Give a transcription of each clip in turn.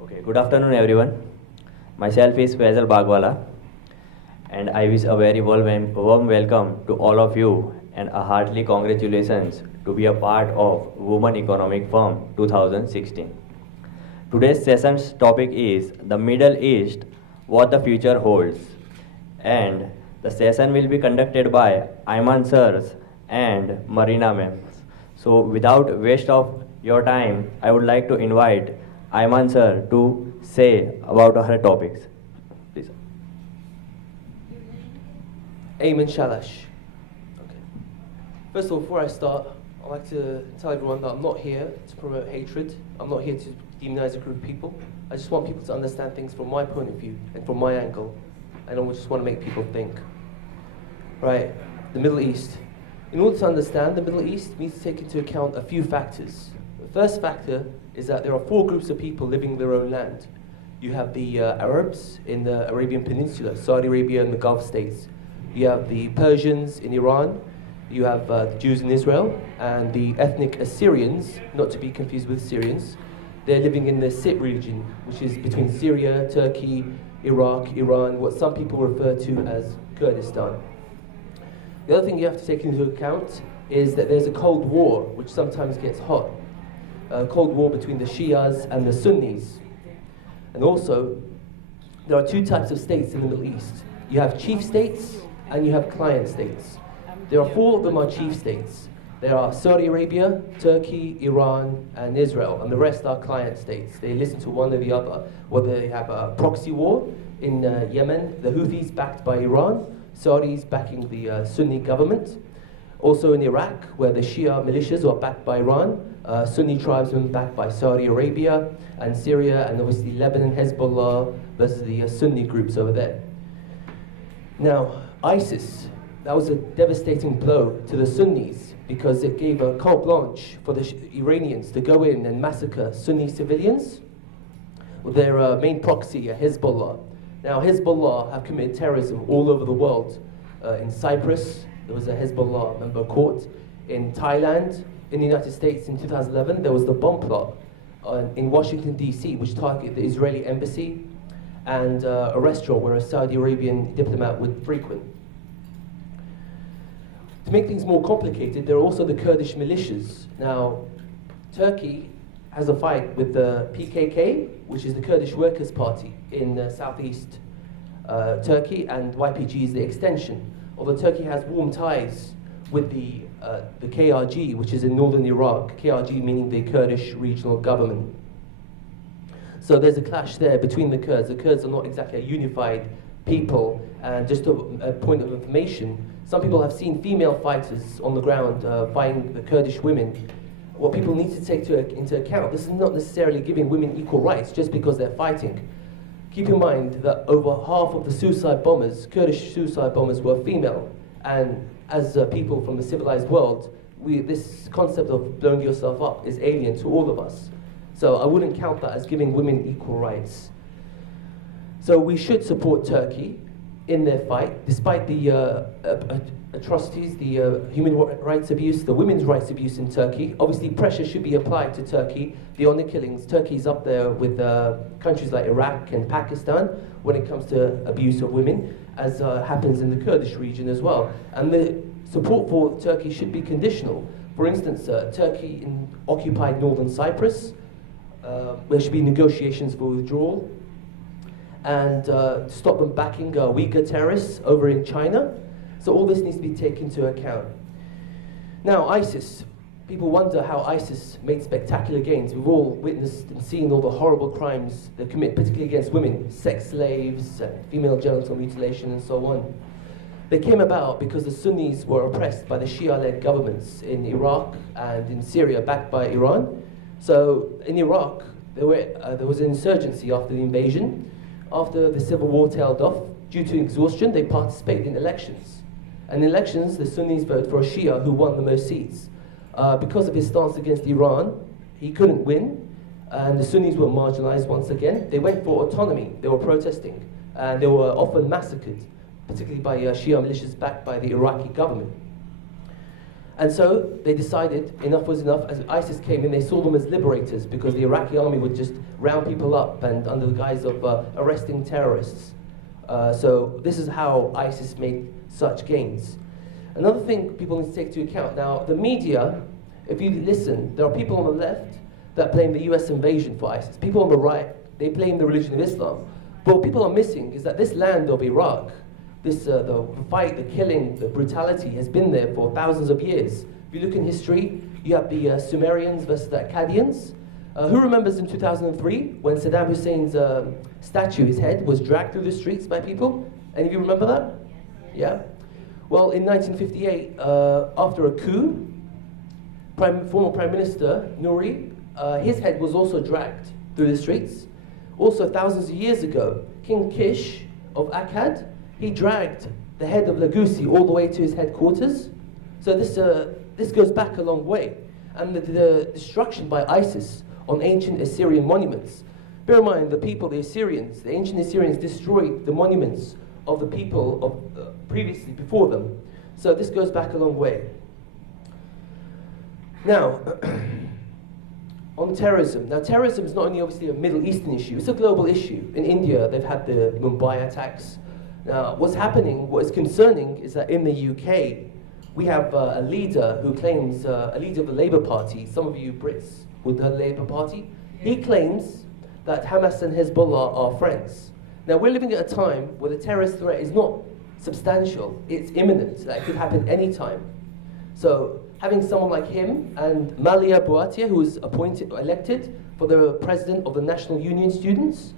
Okay, good afternoon everyone. Myself is Faisal Bagwala and I wish a very warm welcome to all of you and a heartily congratulations to be a part of Women Economic Forum 2016. Today's session's topic is the Middle East, what the future holds. And the session will be conducted by Ayman sirs and Marina ma'am. So without waste of your time, I would like to invite Ayman sir to say about her topics. Please. Ayman Shalash. Okay. First of all, before I start, I'd like to tell everyone that I'm not here to promote hatred. I'm not here to demonize a group of people. I just want people to understand things from my point of view and from my angle. And I just want to make people think. Right, the Middle East. In order to understand the Middle East, we need to take into account a few factors. The first factor is that there are four groups of people living in their own land. You have the Arabs in the Arabian Peninsula, Saudi Arabia and the Gulf states. You have the Persians in Iran. You have the Jews in Israel, and the ethnic Assyrians, not to be confused with Syrians. They're living in the Sit region, which is between Syria, Turkey, Iraq, Iran, what some people refer to as Kurdistan. The other thing you have to take into account is that there's a Cold War, which sometimes gets hot. A Cold War between the Shias and the Sunnis. And also, there are two types of states in the Middle East. You have chief states and you have client states. There are four of them are chief states. There are Saudi Arabia, Turkey, Iran, and Israel, and the rest are client states. They listen to one or the other. Whether they have a proxy war in Yemen, the Houthis backed by Iran, Saudis backing the Sunni government. Also in Iraq, where the Shia militias are backed by Iran, Sunni tribesmen backed by Saudi Arabia, and Syria, and obviously Lebanon, Hezbollah, versus the Sunni groups over there. Now, ISIS, that was a devastating blow to the Sunnis because it gave a carte blanche for the Iranians to go in and massacre Sunni civilians with their main proxy, Hezbollah. Now, Hezbollah have committed terrorism all over the world. In Cyprus, there was a Hezbollah member caught. In Thailand, in the United States in 2011, there was the bomb plot in Washington, D.C., which targeted the Israeli embassy and a restaurant where a Saudi Arabian diplomat would frequent. To make things more complicated, there are also the Kurdish militias. Now, Turkey has a fight with the PKK, which is the Kurdish Workers' Party in southeast Turkey, and YPG is the extension. Although Turkey has warm ties with the KRG, which is in northern Iraq, KRG meaning the Kurdish regional government. So there's a clash there between the Kurds. The Kurds are not exactly a unified people, and just a point of information, some people have seen female fighters on the ground fighting the Kurdish women. What people need to take into account, this is not necessarily giving women equal rights just because they're fighting. Keep in mind that over half of the suicide bombers, Kurdish suicide bombers, were female. And as people from the civilized world, this concept of blowing yourself up is alien to all of us. So I wouldn't count that as giving women equal rights. So we should support Turkey in their fight, despite the atrocities, the human rights abuse, the women's rights abuse in Turkey. Obviously, pressure should be applied to Turkey. The honor killings, Turkey's up there with countries like Iraq and Pakistan when it comes to abuse of women, as happens in the Kurdish region as well. And the support for Turkey should be conditional. For instance, Turkey occupied northern Cyprus. There should be negotiations for withdrawal, and stop them backing Uyghur terrorists over in China. So all this needs to be taken into account. Now, ISIS. People wonder how ISIS made spectacular gains. We've all witnessed and seen all the horrible crimes they commit, particularly against women, sex slaves, female genital mutilation, and so on. They came about because the Sunnis were oppressed by the Shia-led governments in Iraq and in Syria, backed by Iran. So in Iraq, there was an insurgency after the invasion. After the civil war tailed off, due to exhaustion, they participated in elections. And in elections, the Sunnis voted for a Shia who won the most seats. Because of his stance against Iran, he couldn't win, and the Sunnis were marginalized once again. They went for autonomy. They were protesting, and they were often massacred, particularly by Shia militias backed by the Iraqi government. And so they decided enough was enough. As ISIS came in, they saw them as liberators because the Iraqi army would just round people up and under the guise of arresting terrorists. So this is how ISIS made such gains. Another thing people need to take into account, now the media, if you listen, there are people on the left that blame the US invasion for ISIS. People on the right, they blame the religion of Islam. But what people are missing is that this land of Iraq, the fight, the killing, the brutality has been there for thousands of years. If you look in history, you have the Sumerians versus the Akkadians. Who remembers in 2003 when Saddam Hussein's statue, his head, was dragged through the streets by people? Any of you remember that? Yeah? Well, in 1958, after a coup, former Prime Minister Nouri, his head was also dragged through the streets. Also, thousands of years ago, King Kish of Akkad, he dragged the head of Lagusi all the way to his headquarters. So this goes back a long way. And the destruction by ISIS on ancient Assyrian monuments. Bear in mind, the Assyrians, the ancient Assyrians destroyed the monuments of the people of previously before them. So this goes back a long way. Now, on terrorism. Now, terrorism is not only obviously a Middle Eastern issue, it's a global issue. In India, they've had the Mumbai attacks. Now, what's happening, what is concerning is that in the UK, we have a leader who claims, a leader of the Labour Party, some of you Brits with the Labour Party, he claims that Hamas and Hezbollah are friends. Now, we're living at a time where the terrorist threat is not substantial, it's imminent, that could happen any time. So, having someone like him and Malia Bouattia, who was elected for the president of the National Union Students,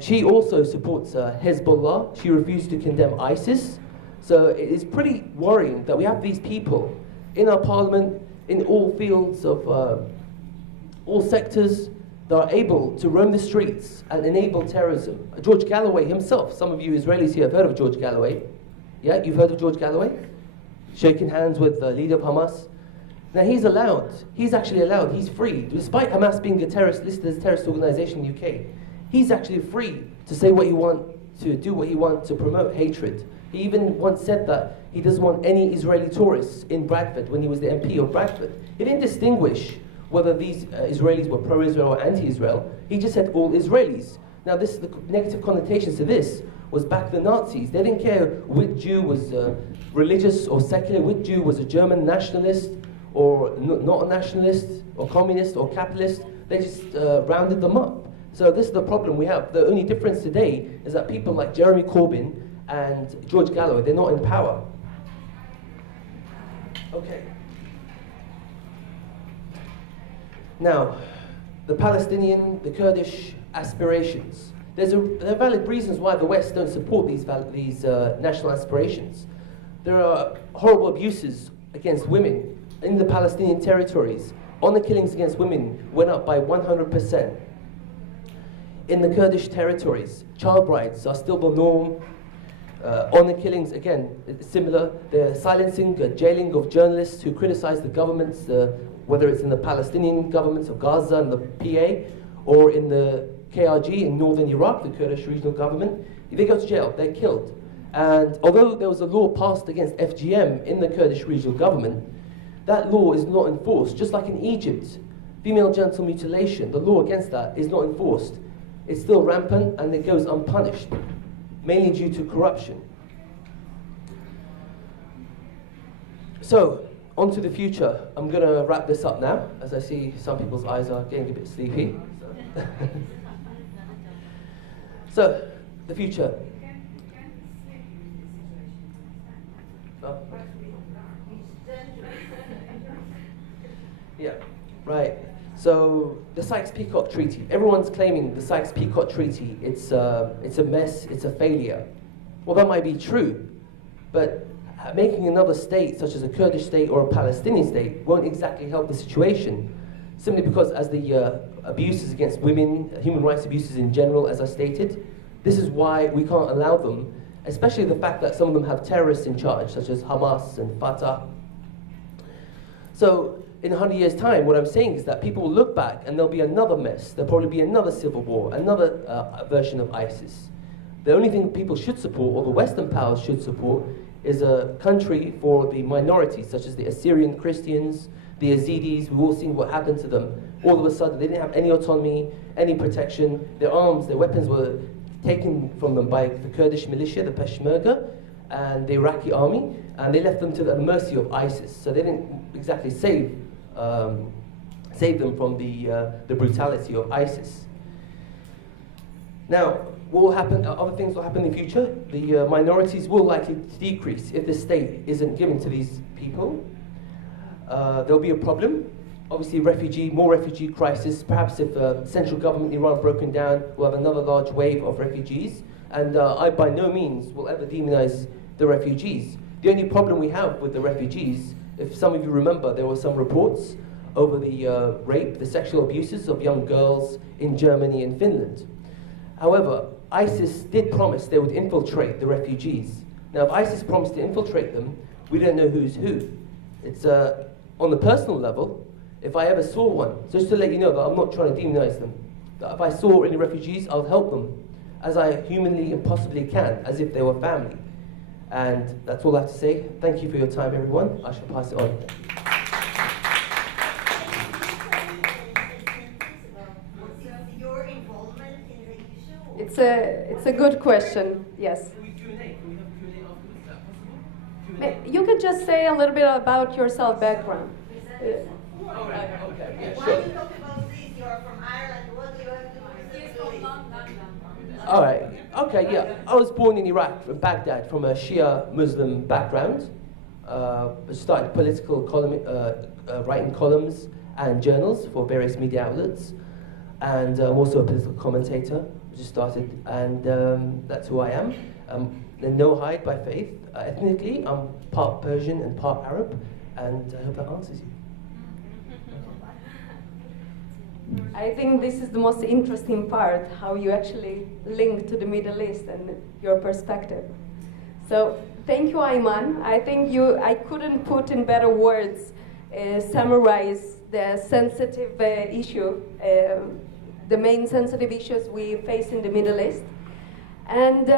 she also supports Hezbollah. She refused to condemn ISIS. So it is pretty worrying that we have these people in our parliament, in all fields of all sectors, that are able to roam the streets and enable terrorism. George Galloway himself, some of you Israelis here have heard of George Galloway. Yeah, you've heard of George Galloway? Shaking hands with the leader of Hamas. Now he's actually allowed, he's free, despite Hamas being a terrorist, listed as a terrorist organization in the UK, he's actually free to say what he wants, to do what he wants, to promote hatred. He even once said that he doesn't want any Israeli tourists in Bradford when he was the MP of Bradford. He didn't distinguish whether these Israelis were pro-Israel or anti-Israel. He just said all Israelis. Now the negative connotations to this was back the Nazis. They didn't care which Jew was religious or secular, which Jew was a German nationalist or not a nationalist or communist or capitalist. They just rounded them up. So this is the problem we have. The only difference today is that people like Jeremy Corbyn and George Galloway, they're not in power. Okay. Now, the Palestinian, the Kurdish aspirations. There are valid reasons why the West don't support these national aspirations. There are horrible abuses against women in the Palestinian territories. Honor killings against women went up by 100%. In the Kurdish territories, child brides are still the norm. Honor killings, again, similar. The silencing, jailing of journalists who criticize the governments, whether it's in the Palestinian governments of Gaza and the PA, or in the KRG in northern Iraq, the Kurdish regional government. If they go to jail, they're killed. And although there was a law passed against FGM in the Kurdish regional government, that law is not enforced. Just like in Egypt, female genital mutilation, the law against that is not enforced. It's still rampant and it goes unpunished, mainly due to corruption. So, on to the future. I'm going to wrap this up now, as I see some people's eyes are getting a bit sleepy. So, the future. Oh. Yeah, right. So the Sykes-Picot Treaty. Everyone's claiming the Sykes-Picot Treaty. It's a mess. It's a failure. Well, that might be true, but making another state, such as a Kurdish state or a Palestinian state, won't exactly help the situation. Simply because, as the abuses against women, human rights abuses in general, as I stated, this is why we can't allow them. Especially the fact that some of them have terrorists in charge, such as Hamas and Fatah. So, in 100 years' time, what I'm saying is that people will look back and there'll be another mess. There'll probably be another civil war, another version of ISIS. The only thing people should support, or the Western powers should support, is a country for the minorities, such as the Assyrian Christians, the Yazidis. We've all seen what happened to them. All of a sudden, they didn't have any autonomy, any protection. Their arms, their weapons were taken from them by the Kurdish militia, the Peshmerga, and the Iraqi army, and they left them to the mercy of ISIS. So they didn't exactly save them from the brutality of ISIS. Now, what will happen? Other things will happen in the future. The minorities will likely decrease if the state isn't given to these people. There'll be a problem. Obviously, more refugee crisis. Perhaps if central government in Iran broken down, we'll have another large wave of refugees. And I, by no means, will ever demonize the refugees. The only problem we have with the refugees, if some of you remember, there were some reports over the rape, the sexual abuses of young girls in Germany and Finland. However, ISIS did promise they would infiltrate the refugees. Now, if ISIS promised to infiltrate them, we don't know who's who. It's on the personal level, if I ever saw one, just to let you know that I'm not trying to demonize them, that if I saw any refugees, I'll help them as I humanly and possibly can, as if they were family. And that's all I have to say. Thank you for your time, everyone. I shall pass it on. Your involvement in the issue? It's a good question, yes. You could just say a little bit about yourself, background. Okay, yeah, Why sure. you talk about this? You are from Ireland. What do you have to do with this? All right. Okay. Yeah. I was born in Iraq, from Baghdad, from a Shia Muslim background. Started political writing columns and journals for various media outlets, and I'm also a political commentator. Just started, and that's who I am. And no hide by faith. Ethnically, I'm part Persian and part Arab, and I hope that answers you. I think this is the most interesting part, how you actually link to the Middle East and your perspective. So thank you, Ayman. I think I couldn't put in better words, summarize the sensitive issue, the main sensitive issues we face in the Middle East. And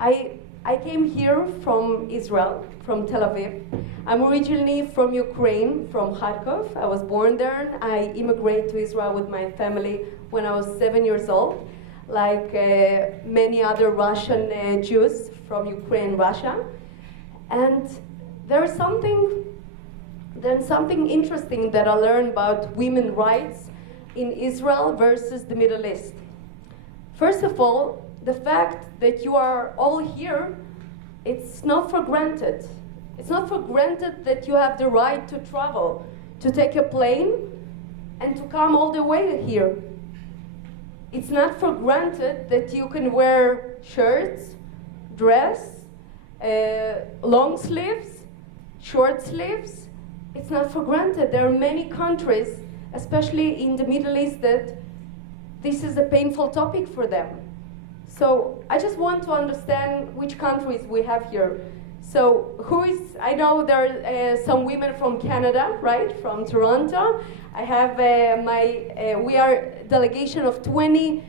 I came here from Israel, from Tel Aviv. I'm originally from Ukraine, from Kharkov. I was born there. I immigrated to Israel with my family when I was 7 years old, like many other Russian Jews from Ukraine, Russia. And there's something interesting that I learned about women's rights in Israel versus the Middle East. First of all, the fact that you are all here, it's not for granted. It's not for granted that you have the right to travel, to take a plane, and to come all the way here. It's not for granted that you can wear shirts, dress, long sleeves, short sleeves. It's not for granted. There are many countries, especially in the Middle East, that this is a painful topic for them. So I just want to understand which countries we have here. So I know there are some women from Canada, right, from Toronto. I have we are a delegation of 20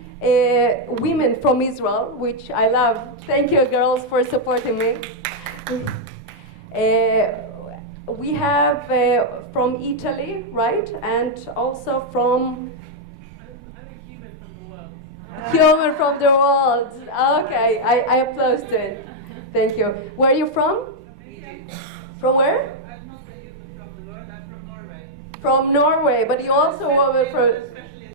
women from Israel, which I love. Thank you, girls, for supporting me. We have from Italy, right, and also from human from the world. Okay, I applaud it. Thank you. Where are you from? From where? I'm not from the world, I'm from Norway. From Norway, but you also were from.